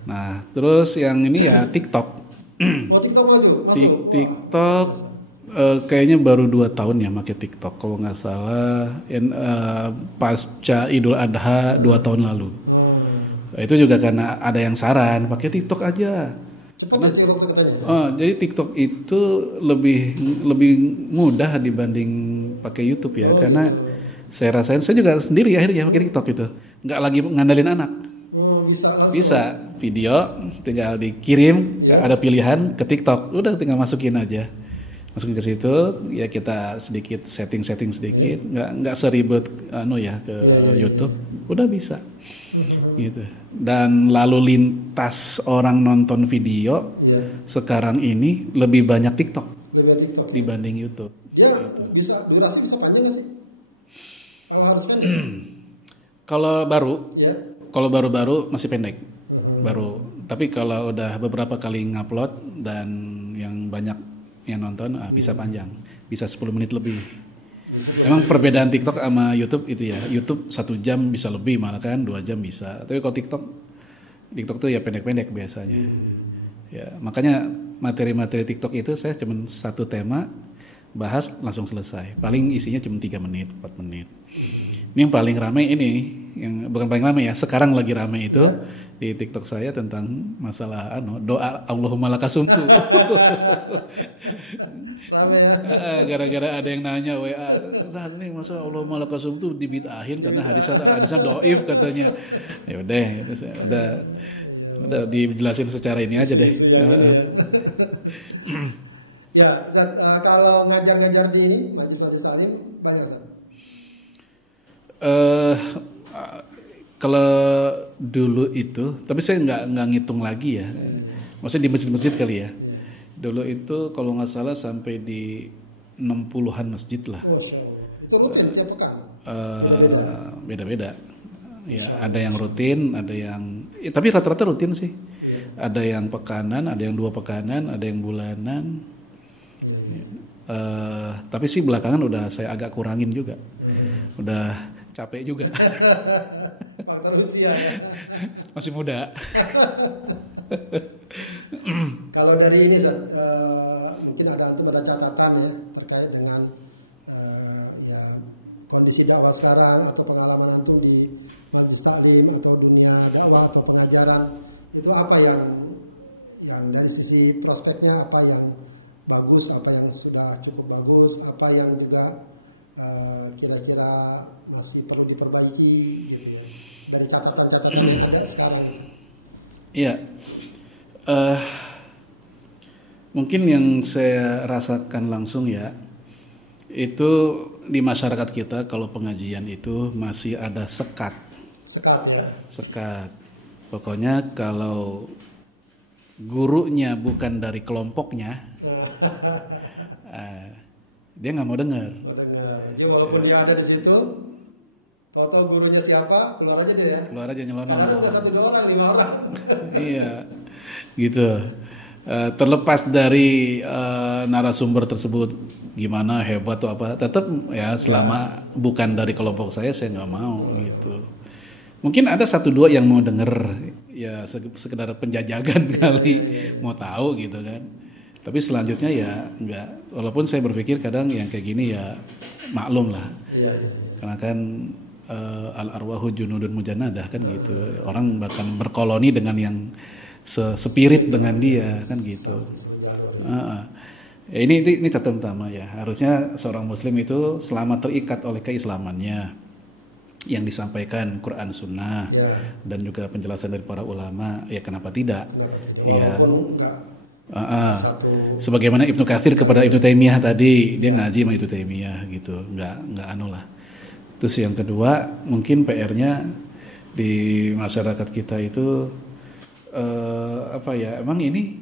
Nah, terus yang ini ya TikTok. TikTok kayaknya baru 2 tahun ya pakai TikTok kalau nggak salah. Pasca Idul Adha 2 tahun lalu. Itu juga karena ada yang saran pakai TikTok aja. Karena jadi TikTok itu lebih mudah dibanding pakai YouTube ya, karena saya rasain, saya juga sendiri akhirnya pakai TikTok itu, nggak lagi ngandalin anak. Bisa video tinggal dikirim, ada pilihan ke TikTok, udah tinggal masukin aja, masukin ke situ ya, kita sedikit setting sedikit, nggak seribet ya ke YouTube, udah bisa gitu. Dan lalu lintas orang nonton video sekarang ini lebih banyak TikTok dibanding YouTube. Ya gitu. Bisa durasi bisa panjang nggak sih? Kalau baru masih pendek, baru. Tapi kalau udah beberapa kali ngupload dan yang banyak yang nonton, bisa panjang, bisa 10 menit lebih. Memang perbedaan TikTok sama YouTube itu ya, YouTube 1 jam bisa lebih, malah kan 2 jam bisa. Tapi kalau TikTok tuh ya pendek-pendek biasanya. Ya makanya materi-materi TikTok itu saya cuma 1 tema, bahas langsung selesai. Paling isinya cuma 3 menit, 4 menit. Ini yang paling ramai yang bukan paling ramai ya, sekarang lagi ramai itu di TikTok saya tentang masalah doa Allahumma lakasumtu. Gara-gara ada yang nanya WA, ini masa Allahumma lakasumtu dibitahin karena hadisnya doif katanya. Ya udah dijelasin secara ini aja deh. Ya, kalau ngajar-ngajar di Majlis Taklim banyak kan? Kalau dulu itu, tapi saya nggak ngitung lagi ya. Maksudnya di masjid-masjid kali ya. Dulu itu kalau nggak salah sampai di 60-an masjid lah. Itu rutin tiap pekan? Beda-beda. Ya, ada yang rutin, ada yang tapi rata-rata rutin sih. Ada yang pekanan, ada yang 2 pekanan, ada yang bulanan. Tapi sih belakangan udah saya agak kurangin juga. Udah capek juga. Faktor usia ya. Masih muda. Kalau dari ini mungkin ada catatan ya terkait dengan kondisi dakwah sekarang atau pengalaman antum di Majlis Taklim atau dunia dakwah atau pengajaran, itu apa yang dari sisi prospeknya, apa yang bagus, apa yang sudah cukup bagus, apa yang juga kira-kira masih perlu diperbaiki gitu ya, dari catatan-catatan yang sampai sekarang. Iya, mungkin yang saya rasakan langsung ya, itu di masyarakat kita kalau pengajian itu masih ada sekat ya. Sekat. Pokoknya kalau gurunya bukan dari kelompoknya, dia nggak mau dengar. Jadi walaupun dia ada di situ, tahu gurunya siapa, keluar aja dia ya. Keluar aja nyelonong. Karena bukan 1 2 orang, 5 orang. Iya, gitu. Terlepas dari narasumber tersebut gimana hebat atau apa, tetap ya selama bukan dari kelompok saya nggak mau gitu. Mungkin ada 1 2 yang mau denger ya, sekedar penjajakan kali, mau tahu gitu kan. Tapi selanjutnya ya enggak. Walaupun saya berpikir kadang yang kayak gini ya maklum lah. Karena kan al-arwahu junudun mujanadah kan gitu. Orang bahkan berkoloni dengan yang sespirit dengan dia kan gitu. Ya ini catatan utama ya. Harusnya seorang muslim itu selama terikat oleh keislamannya yang disampaikan Quran Sunnah dan juga penjelasan dari para ulama, ya kenapa tidak? Ya. Sebagaimana Ibnu Katsir kepada Ibnu Taimiyah tadi, dia ngaji sama Ibnu Taimiyah gitu, nggak anu lah. Terus yang kedua, mungkin PR-nya di masyarakat kita itu emang ini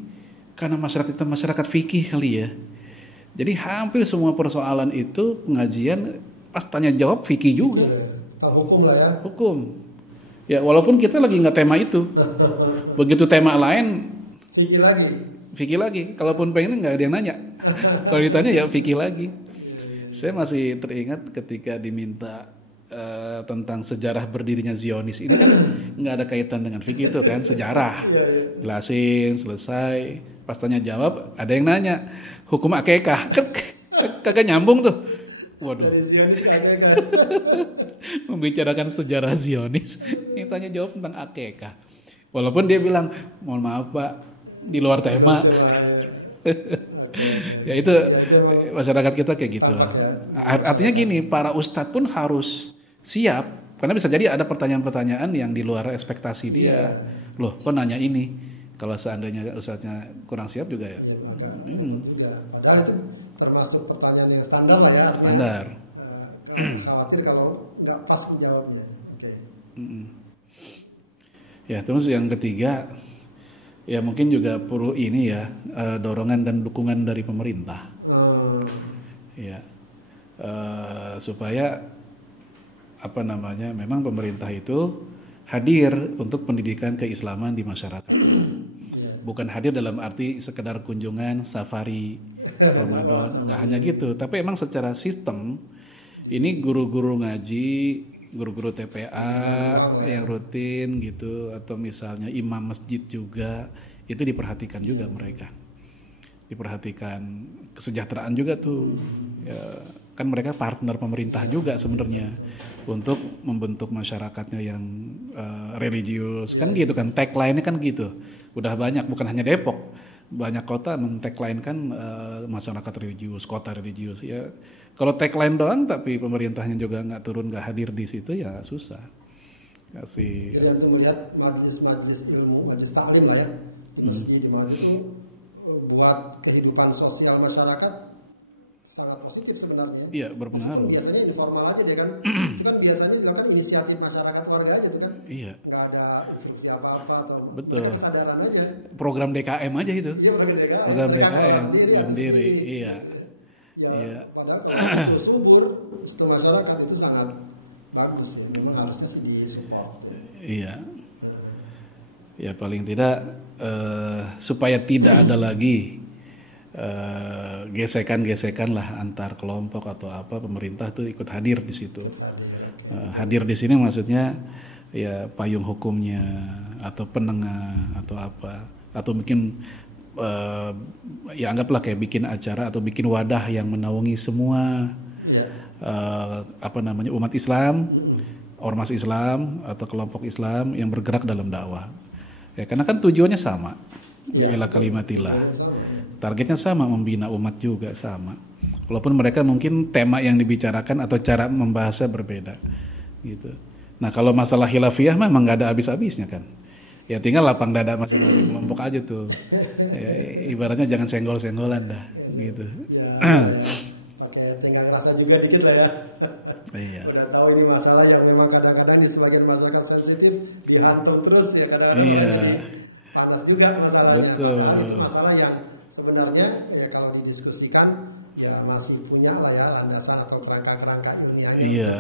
karena masyarakat kita masyarakat fikih kali ya. Jadi hampir semua persoalan itu pengajian pas tanya jawab fikih juga. Hukum lah ya. Hukum. Ya walaupun kita lagi nggak tema itu. Begitu tema lain, fikih lagi. fikih lagi. Kalaupun pengen nggak ada yang nanya. Kalau ditanya ya fikih lagi. Saya masih teringat ketika diminta tentang sejarah berdirinya Zionis. Ini kan nggak ada kaitan dengan fikih itu kan, sejarah. Jelasin, selesai. Pas tanya jawab, ada yang nanya hukum akekah. Kagak nyambung tuh. Waduh. Membicarakan sejarah Zionis, yang tanya jawab tentang akekah. Walaupun dia bilang, mohon maaf Pak, di luar tema. Ya itu masyarakat kita kayak gitu. Artinya gini, para ustadz pun harus siap. Karena bisa jadi ada pertanyaan-pertanyaan yang di luar ekspektasi dia. Loh, kok nanya ini? Kalau seandainya ustadznya kurang siap juga ya. Padahal itu termasuk pertanyaan yang standar lah ya. Standar. Khawatir kalau nggak pas menjawabnya. Oke. Ya, terus yang ketiga, ya mungkin juga perlu ini ya, dorongan dan dukungan dari pemerintah. Ya, supaya apa namanya, memang pemerintah itu hadir untuk pendidikan keislaman di masyarakat. Bukan hadir dalam arti sekedar kunjungan, safari, Ramadan, nggak hanya gitu. Tapi emang secara sistem, ini guru-guru ngaji, guru-guru TPA yang rutin gitu, atau misalnya imam masjid juga, itu diperhatikan juga mereka. Diperhatikan kesejahteraan juga tuh. Ya, kan mereka partner pemerintah juga sebenarnya untuk membentuk masyarakatnya yang religius. Kan gitu kan, tagline-nya kan gitu. Udah banyak, bukan hanya Depok. Banyak kota men-tagline kan masyarakat religius, kota religius ya. Kalau tagline doang tapi pemerintahnya juga nggak turun, nggak hadir di situ ya susah. Kasih. Ya, itu melihat majelis ilmu, majelis taklim lah ya, di masjid itu buat kehidupan sosial masyarakat sangat positif sebenarnya. Iya, berpengaruh. Biasanya informal aja deh kan. Itu kan biasanya dilakukan inisiatif masyarakat warga gitu kan. Iya. Nggak ada instruksi apa-apa atau kesadaran aja. Program DKM aja itu. Iya, DKM. Program DKM sendiri. Iya. Ya, padahal kalau subur ke masyarakat itu sangat bagus, memang harusnya sih disupport. Iya. Ya paling tidak supaya tidak ada lagi gesekan-gesekan lah antar kelompok atau apa, pemerintah tuh ikut hadir di situ. Hadir di sini maksudnya ya payung hukumnya atau penengah atau apa, atau mungkin ya anggaplah kayak bikin acara atau bikin wadah yang menaungi semua apa namanya, umat Islam, ormas Islam atau kelompok Islam yang bergerak dalam dakwah. Ya karena kan tujuannya sama, ila kalimatillah. Targetnya sama, membina umat juga sama. Walaupun mereka mungkin tema yang dibicarakan atau cara membahasnya berbeda gitu. Nah, kalau masalah khilafiyah memang nggak ada habis-habisnya kan. Ya tinggal lapang dada masing-masing kelompok aja tuh. Ya, ibaratnya jangan senggol-senggolan dah gitu. Ya, pakai tinggal rasa juga dikit lah ya. Iya. Udah tahu ini masalah yang memang kadang-kadang di sebagian masyarakat sensitif dihantam terus ya, kadang-kadang panas juga masalahnya. Betul. Itu masalah yang sebenarnya ya kalau didiskusikan ya masih punya lah ya landasan atau kerangka-kerangka ilmiah. Iya.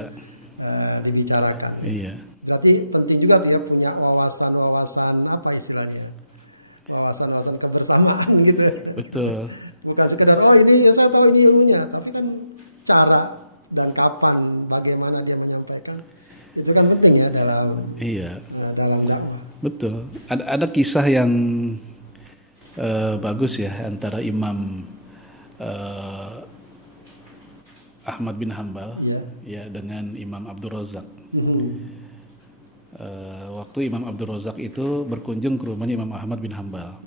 Dibicarakan. Iya. Berarti penting juga dia punya wawasan apa istilahnya, wawasan kebersamaan gitu. Betul. Bukan sekedar oh ini saya tahu ini ilmunya, tapi kan cara dan kapan, bagaimana dia menyampaikan itu kan penting ya dalam. Iya. Dalam betul. Ada kisah yang bagus ya antara Imam Ahmad bin Hanbal ya dengan Imam Abdul Razak. Waktu Imam Abdul Razak itu berkunjung ke rumahnya Imam Ahmad bin Hanbal.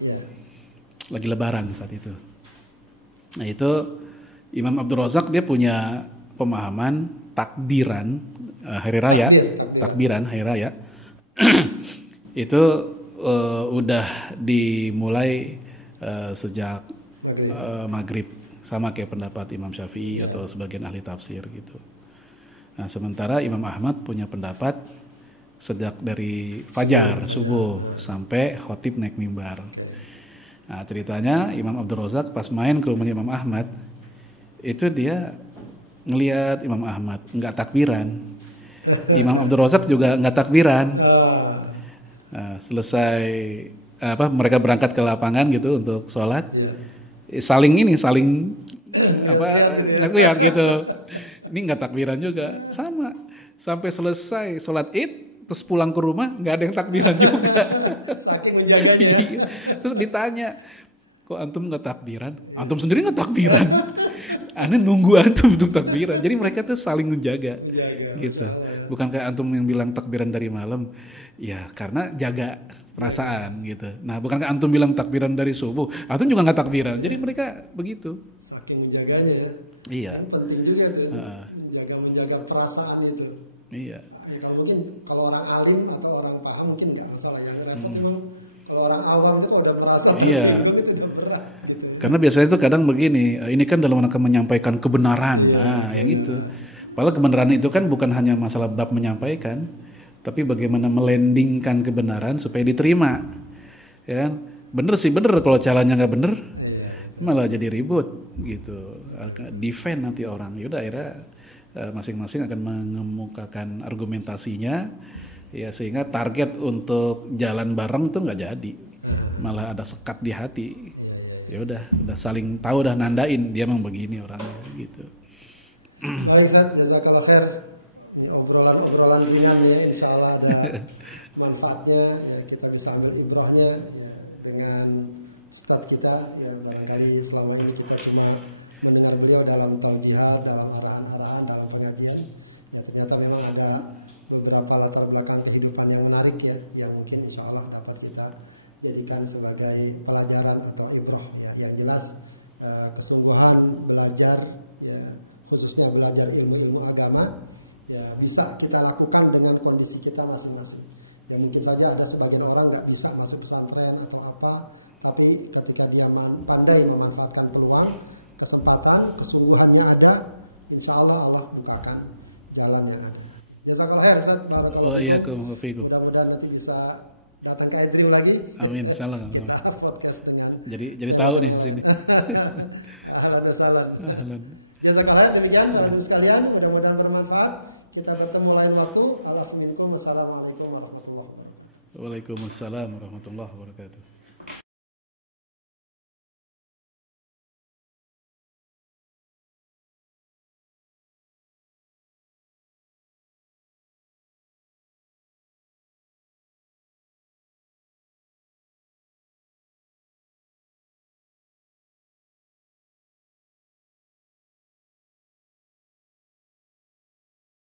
Lagi lebaran saat itu. Nah itu Imam Abdul Razak dia punya pemahaman takbiran hari raya, takbiran hari raya itu udah dimulai sejak maghrib, sama kayak pendapat Imam Syafi'i atau sebagian ahli tafsir gitu. Nah sementara Imam Ahmad punya pendapat sejak dari fajar subuh sampai khotib naik mimbar. Nah ceritanya Imam Abdul Razak pas main ke rumahnya Imam Ahmad itu dia ngelihat Imam Ahmad nggak takbiran, Imam Abdul Razak juga nggak takbiran. Nah, selesai mereka berangkat ke lapangan gitu untuk sholat, saling lihat gitu. Ini nggak takbiran juga, sama sampai selesai sholat Id terus pulang ke rumah nggak ada yang takbiran juga. Saking menjaganya. Terus ditanya, kok antum nggak takbiran? Antum sendiri nggak takbiran? Aneh nunggu antum untuk takbiran. Jadi mereka tuh saling menjaga, gitu. Bukan kayak antum yang bilang takbiran dari malam, ya karena jaga perasaan gitu. Nah, bukan kayak antum bilang takbiran dari subuh, antum juga nggak takbiran. Jadi mereka begitu. Saking menjaganya ya. Iya. Itu penting juga tuh, menjaga perasaan itu. Iya. Kalau orang alim atau orang paham mungkin nggak masalah ya. Kalau orang awam itu udah perasaan iya. itu udah berat. Gitu. Karena biasanya itu kadang begini, ini kan dalam rangka menyampaikan kebenaran, yang itu. Padahal kebenaran itu kan bukan hanya masalah bab menyampaikan, tapi bagaimana melandingkan kebenaran supaya diterima, ya kan? Bener sih bener, kalau caranya nggak bener, malah jadi ribut, gitu. Defend nanti orang, yaudah akhirnya masing-masing akan mengemukakan argumentasinya, ya sehingga target untuk jalan bareng tuh nggak jadi, malah ada sekat di hati. Ya udah saling tahu, udah nandain dia memang begini orangnya gitu. Baik, Ustaz, jazakallahu khair. Ini obrolan ringan ya, insyaallah ada manfaatnya ya, kita bisa ambil ibrahnya ya, dengan staf kita yang barangkali selama ini kita cuma mendengar beliau dalam taujihat, dalam arahan-arahan, dalam pengajian. Ya, ternyata memang ada beberapa latar belakang kehidupan yang menarik ya, yang mungkin insyaallah dapat kita jadikan sebagai pelajaran atau ibrah ya. Yang jelas kesungguhan belajar ya, khususnya belajar ilmu-ilmu agama ya, bisa kita lakukan dengan kondisi kita masing-masing. Dan mungkin saja ada sebagian orang nggak bisa masuk pesantren atau apa, tapi ketika dia pandai memanfaatkan peluang, kesempatan, kesungguhannya ada, insya Allah Allah bukakan jalannya. Jazakallahu khair, Ustaz. Waalaikumsalam. Mudah-mudahan nanti bisa datang ke Aidrim lagi. Amin, salam. Kita podcast dengan. Jadi tahu nih sini. Ahlan. Jazakallahu khair, demikian saudara sekalian, mudah-mudahan bermanfaat. Kita bertemu lain waktu. Assalamualaikum warahmatullahi wabarakatuh. Waalaikumsalam warahmatullahi wabarakatuh.